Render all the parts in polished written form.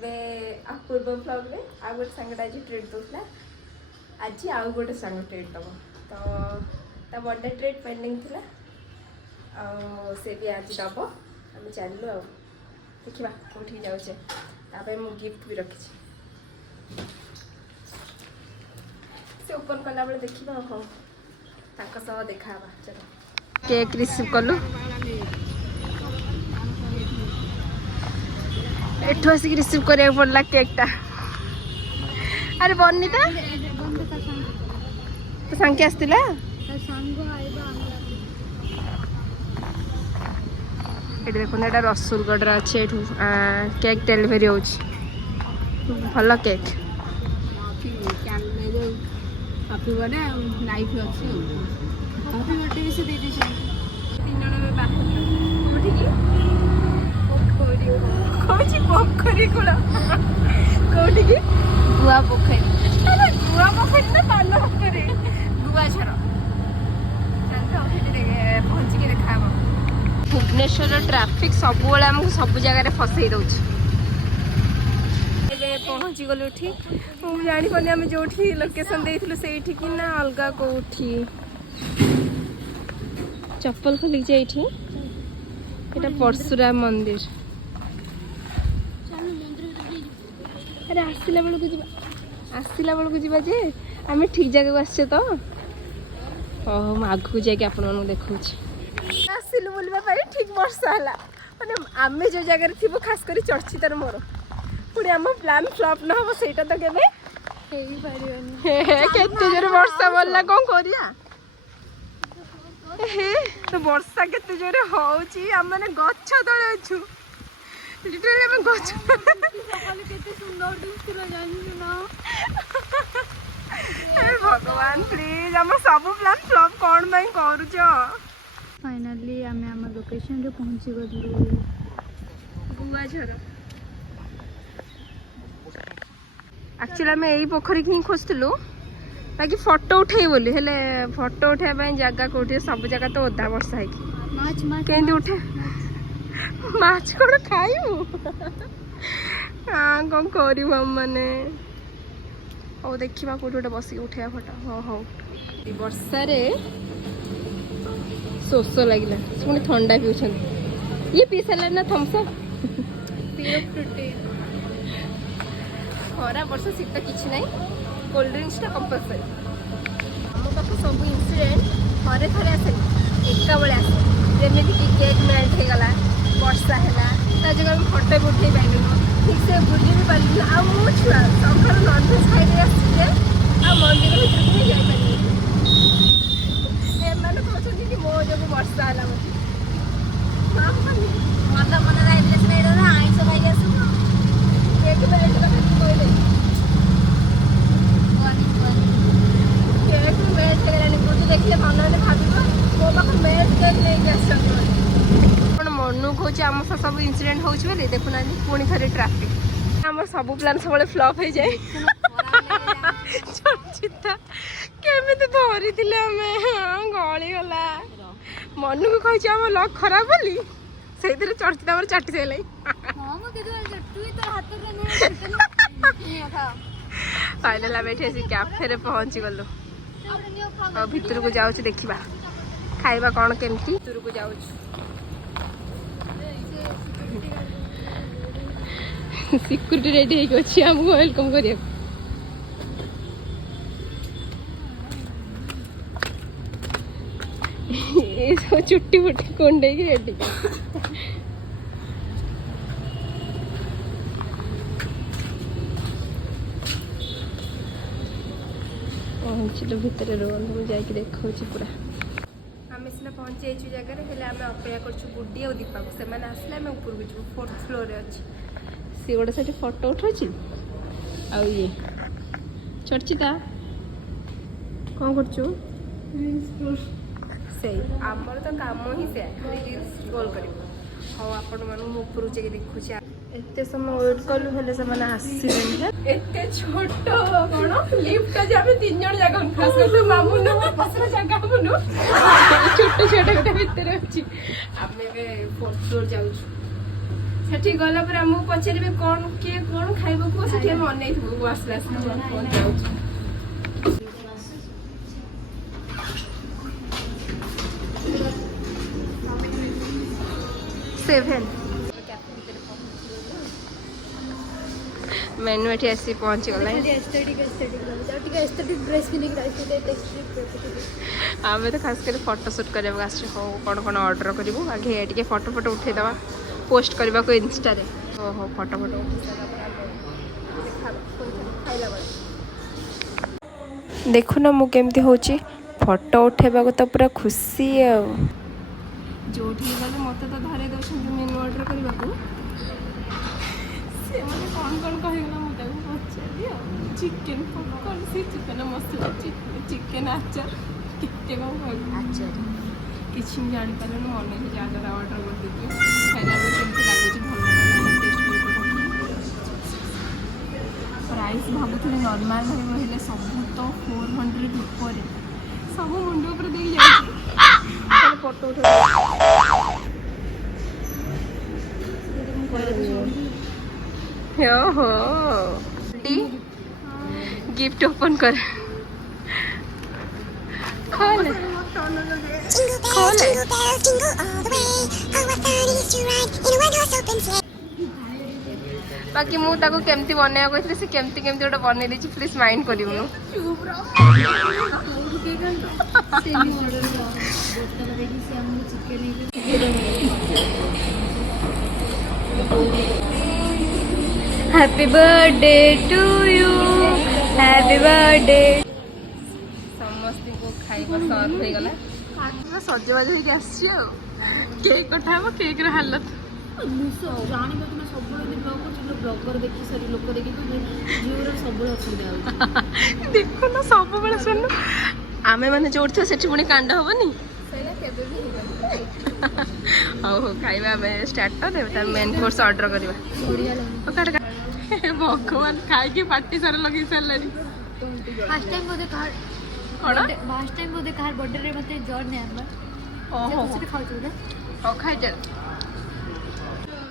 ଏବେ पूर्व ब्लॉग रे आ गोटे सांगटा आज ट्रीट दूसरा आज आउ गोटे सांग ट्रीट दब तो ता बर्थडे ट्रीट पेंडिंग थिला से भी आज दब आम चलू आ देखा कौटी जाऊे ताप मु गिफ्ट भी रखी से ओपन कला बेले देखा हाँ सह देखा चलो केक रिसीव कलु एठू आसिक रिसीव करिया पड़ला केकटा अरे बनीता तो सांगे आसतिला ये देखो ये रसूलगढ़ अच्छे केक डेलीवरी हो भल केक हैप्पी बर्थडे नाइफ अच्छी हैप्पी बर्थडे भी से दे दे तीन जन में बाहर कोठी पोखरी कूड़ा कोठी की गुआ पोखरी गुआ पोखरी ना पान पोखरी गुआ झर पहुँच के देखा भुवनेश्वर ट्रैफिक सब सब जगह फसई दौच पहुँची गलु मुझे जानी पानी आम जो लोकेशन देइथिलु सेठी कि ना अलगा कोठी चप्पल खोलिक जाइठी एटा परशुराम मंदिर अरे आसला बेलू जीवा जे आम ठीक जगह आसचे तो ओह आगू जाके आपण देखा आसिलु बोलबा पारी ठीक वर्षा हला माने आमे जो जगह थिबो खास करी चर्चितार मोर पुणी आम प्लान फ्लॉप न हो सेटा तो केबे हेई पारिबनी केते जोर वर्षा बोलला कोन करिया हे तो वर्षा केते जोर होउची हम माने गच्छ तळे अछु लिटरली हम गच्छ सकाले केते सुंदर दिसतिलो जानिनु ना हे भगवान प्लीज हम सब प्लान फ्लॉप कोन में करूछो फाइनली आमे हम लोकेशन रे पहुंची गलु गुआ झर एक्चुअली आम यही पोखरी ही खोजलु बाकी फोटो उठे बोली हेले फोटो उठाई जगह कौटे सब जगह तो ओदा वर्षा है केंदी उठे माछ कौन खाइबू हाँ कौन करू आम मैंने ओ देखा कौटे गोटे बस उठा फोटो हाँ हाँ वर्षा शोष लगे पुणी ठंडा पीछे ये पी सारा ना थम्सअप खरा वर्ष शीत किसी ना कोल्ड ड्रिंक्स कंपलसरी आम पाख सब इनसीडेंट थे थे आसे एका बेले आसे जमी कि केक मेल्ट हो गला वर्षा है जगह आम फटो भी उठे पाइलु ठीक से बुझी भी पार्लु आ मो छुआ सकाल ननभेज खाई आसे आ मंदिर भर भी जापारे एमाने कहते कि मो जो वर्षा है मन मन आइस खाई आस केक मेल्ट कहले केक मेल्ट हो देखिए मन भाव मो पाख मेल्ट केक लेके आसन मन को आम सब इनसीडेंट हो देखुना पुणी थे ट्राफिक आम सब प्लान सब फ्लॉप हो जाए चर्चिता केमी धरी थे आम गली गला मन को कही आम लक खराब बोली से चर्चिता मोर चाटी सारे फाइनल आम ये कैफे पहुँची गलु भितर को जाऊँ देखा खाइबा कौन केमती भितर को जाऊँ सिक्यूरिटी रेडी होगी आमको वेलकम करिया सब चुट्टी फुट्टी कोंडे रेडी पहुँचल भितर रोल मुझे देखा पूरा आम सीना पहुँची जगह आम अपेक्षा कर बुड्डी और दीपा को से आसले आम ऊपर को जीव 4th फ्लोर अच्छी सी गोटे से फोटो उठाऊ ये चर्चिता कौन कर आमर तो कम ही से रील्स स्क्रॉल कर हाँ आपण मान ऊपर जाके देखुची एत समय वेट कलु हेले से माने आसीबे एते छोट कोन लिफ्ट जे आमे 3 जण जागा खास कर मामू न बसरा जागा मुनु छोट छोट गोटे भीतर अछि आमे बे 4th फ्लोर जाउ ସେଠି ଗଲା ପରେ ଆମକୁ ପଚାରିବେ କ'ଣ କିଏ କ'ଣ ଖାଇବ କୁହ, ସେଠି ଆମେ ଅନେଇଥିବୁ ଆସିଲା ଯାଉଛି। मेनू एठी आसी पहुंची गला आम तो खास कर फोटो शूट करने हो कौन कौन ऑर्डर करूँ आगे ये फोटो फोटो उठेदवा पोस्ट करने को इंस्टा रे ओहो फोटो फोटो देखुना मु केमती होची फोटो उठेबा को तो पूरा खुशी जो मत तो धरे दौरान मेनू ऑर्डर करने को से मैंने कौन कौन कहला मुझे पचारि चिकेन पॉपकॉर्न से चिकेन मसला चिकेन आचार केते आचार किसी जानी पारे मन से जगह ऑर्डर कर देती खाइला केमती लगुच भल टेस्ट प्राइस भावुली नॉर्मल रही सब तो 400 ऊपर सब मुंड उपर दे जाए फोटो ओहो गिफ्ट ओपन कर खोल बाकी मु ताको केमती बनैया कहथि से केमती केमती गोटे बनै देछि प्लीज माइंड करिवनु happy birthday to you happy birthday समस्त को खाइबा सर्व हो गला आज सजबाज होके आछि केक कटाबो केक रे हालत जानी मत सब ब्लॉगर देखि सारी लोक देखि जीवर सब असुविधा देखो ना सब बेले सुन आमे माने जोड़ थियो सेठी पुणी कांड होबनी सेला केबे भी हो खाइबा में स्टार्टर तार मेन कोर्स ऑर्डर करबा बढ़िया भगवान खाई पार्टी सारा लगे सारे फर्स्ट टाइम बोधे कार कोड़ा फर्स्ट टाइम बोधे कार बर्थडे रे मते जॉर ने आंबा ओहो से खाउ छु ओ खाइ जा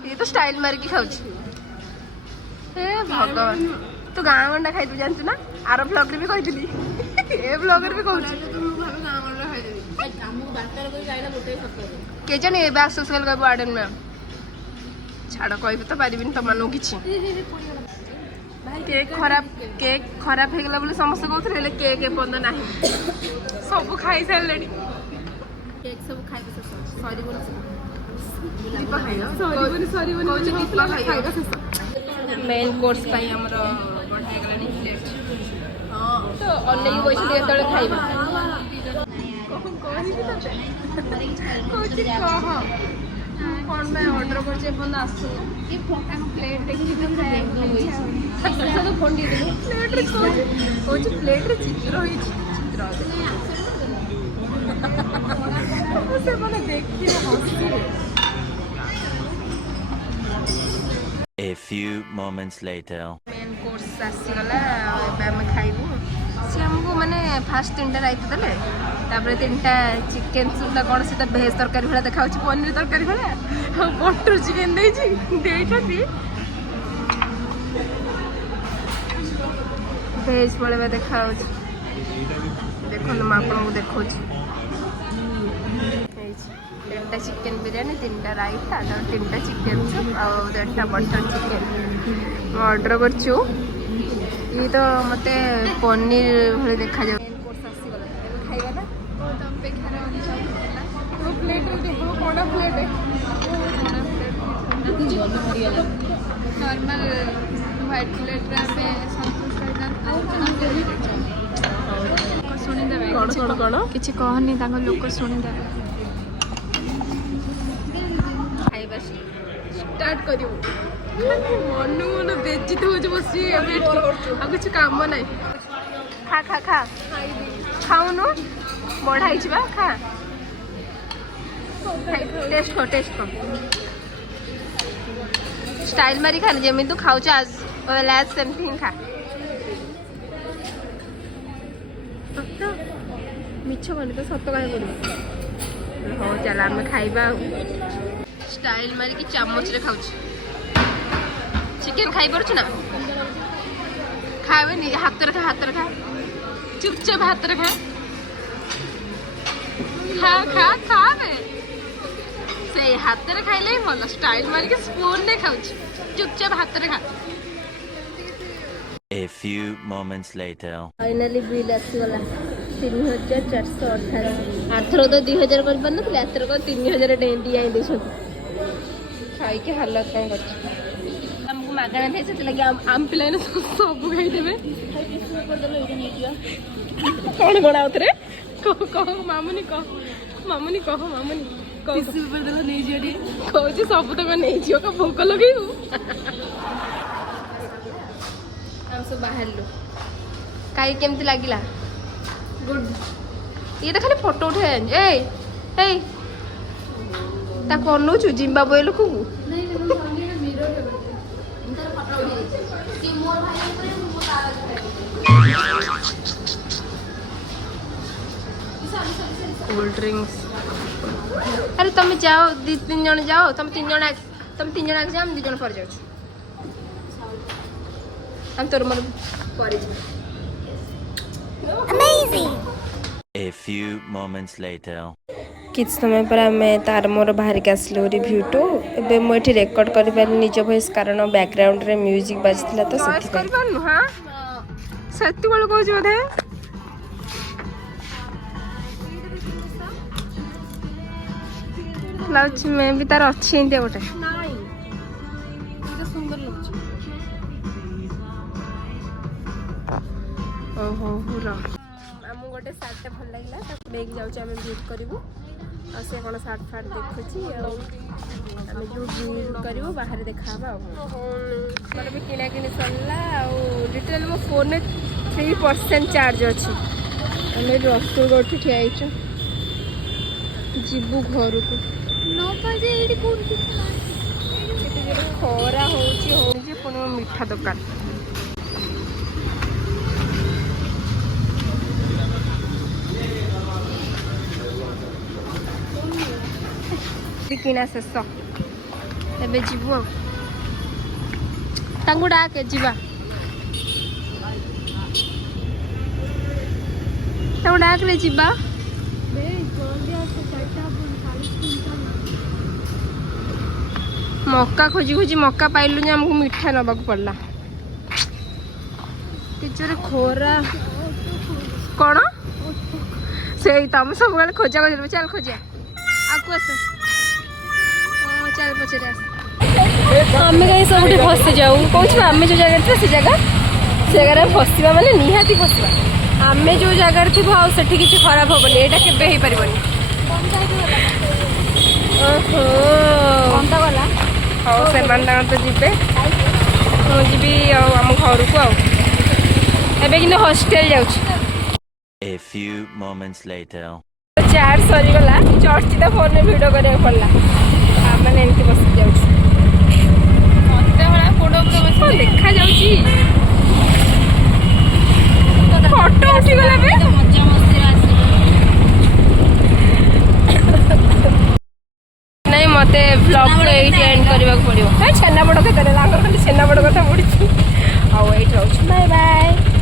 ये तो स्टाइल मार के खाउ छु हे भगवान तू गां गंडा खाइ तू जानछु ना आरो ब्लॉग रे भी कहितली ए ब्लॉग रे भी कहू छु तू भालो गां गंडा खाइ देबी हमु बाटर कोइ जाइला गोटे सप्ताह के जने ए बास सोशल का वार्डन में छाड़ कह तो पारिबिन तमनु किछि केक खराब हो गला बोले समस्त कहते हेले केक एपंद नाही सब खाई सारलेनी केक सब खाइ सॉरी बोल दीपा खाइलो सॉरी बोल दीपा खाइलो मेन कोर्स पाई हमर बढ़ाई गला नि प्लेट हां तो ऑनलाइन पैसा दे तळे खाइबा कहि तते कह कौन मैं ऑर्डर कर जे बंद आसु ये फोटो प्लेट देखि तो तो फोन दे प्लेट रे कोच प्लेट रे चित्र होई चित्र से माने देखि हंसी A few moments later. Main course आसी गला एबे हम खाइबू से हमको माने फास्ट तीनटा राइत देले तापर तीनटा चिकेन सुता कौन से भेज तरकारी भला देखा पनीर तरकारी भला बटर चिकेन देछी भेज भले देखा देखो मैं आपको देखा तीनटा चिकेन बिरयानी तीनटा रायता तीनटा चिकेन सूप और तीनटा बटर चिकेन ऑर्डर करछु ये तो मते पनीर भले देखा जाए खाइबा ना तो अपेक्षा रे प्लेट रे देखो कोना प्लेट है नॉर्मल व्हाइट प्लेट रे हमें संतुष्ट सुनी देबे कोन किछि कहनी तांको लोक सुनी देबे खाइबा स्टार्ट करियो मन बेजित हो बसी आ कुछ काम ना खा खा खा खाऊनु बढ़ाई खा टेस्ट कर स्टाइल मारी खानी जमी तू खाऊ आज सेमती खा मिछ कनी तो सत कह हो चल आम खाइबा स्टाइल मारी कि चामच रे खाऊ ଚିକେନ ଖାଇପାରୁଛୁ ନା ଖାଇବେନି ହାତରେ ଖା ଚୁପଚାପ ହାତରେ ଖା ଖା ଖା ଖାବେ ସେଇ ହାତରେ ଖାଇଲେ ହିଁ ଭଲ ଷ୍ଟାଇଲ ମାରିକି ସ୍ପୁନରେ ଖାଉଛି ଚୁପଚାପ ହାତରେ ଖା A few moments later. Finally bill आसीगला 3418 आरथर तो 2000 कर पारनथले आरथर को 3000 डेंडी आई देछन खाई के हालत कम कर हमको मागणा थे से लगे आम पिलाने सब खाई देबे कौन बड़ा उतरे कह मामुनी कह मामुनी टिश्यू पेपर देला नहीं जियो कहू सब तक नहीं जियो का भोक लगेबू हम सब बाहर लो काई केमती लागिला गुड ये तो खाली फोटो उठे ए ए ता कोन नु छु जिम्बाब्वे लोक को कोल्ड ड्रिंक्स अरे तुम जाओ 2-3 जन जाओ तुम 3 जन जाओ हम 2 जन पर जाओ हम तोर मन पर A few moments later. किछ समय पर मैं तार मोर बाहर के आसलो रिव्यूटो एबे मो एठी रेकॉर्ड करि पारि निज वॉइस कारण बैकग्राउंड रे म्यूजिक बाजथिला तो सेति कर पानु हां सत्य बोल कहू बोधे लाउच में भी तार अच्छी इंडिया गोटे नहीं ये सुंदर लगछ ओहो पूरा आम गोटे सार्ट भल लगे लेकिन जाऊँ आम बुक करूँ आ से कौन सार्ट फार्ट देखुची आम जो बुक करूँ बाहर देखा मोर भी किना किणी सरला लिटराली मो फोन में 3% चार्ज अच्छी आम रसुलगढ़ ठिया जीवु घर को खरा हो मीठा दुकान किना शेष एबे जीवु तांगु डाके जीवा तांगु डाकले जीवा मक्का खोजी खोजी मक्का पाइलु जे हमको मीठा नबाक पड़ला टीचर खोरा कौन से तुम सब खोजा खोज चल खोजा आकु आस चल पचर आम कहीं सब फसी जाऊ कौन आम जो जगह थी से जगह फसवा माने निहाती फसवा आम जो जगह थी से किसी खराब हेनी यहाँ के ओहो गला हाँ से तो जीवे मुझे आम घर को आबे कि हॉस्टेल जाऊँ A few moments later. Charge सरीगला चर्च तो फोन में वीडियो करने पड़ला मैंने एमती बस जाऊँ देखा जाऊँगी फोटो उठीगला नहीं मत ब्लॉग को ये एंड करने पड़ो छेनापोड़ कथा खाली छेनापोड़ कथा पड़ी आई बाय बाय।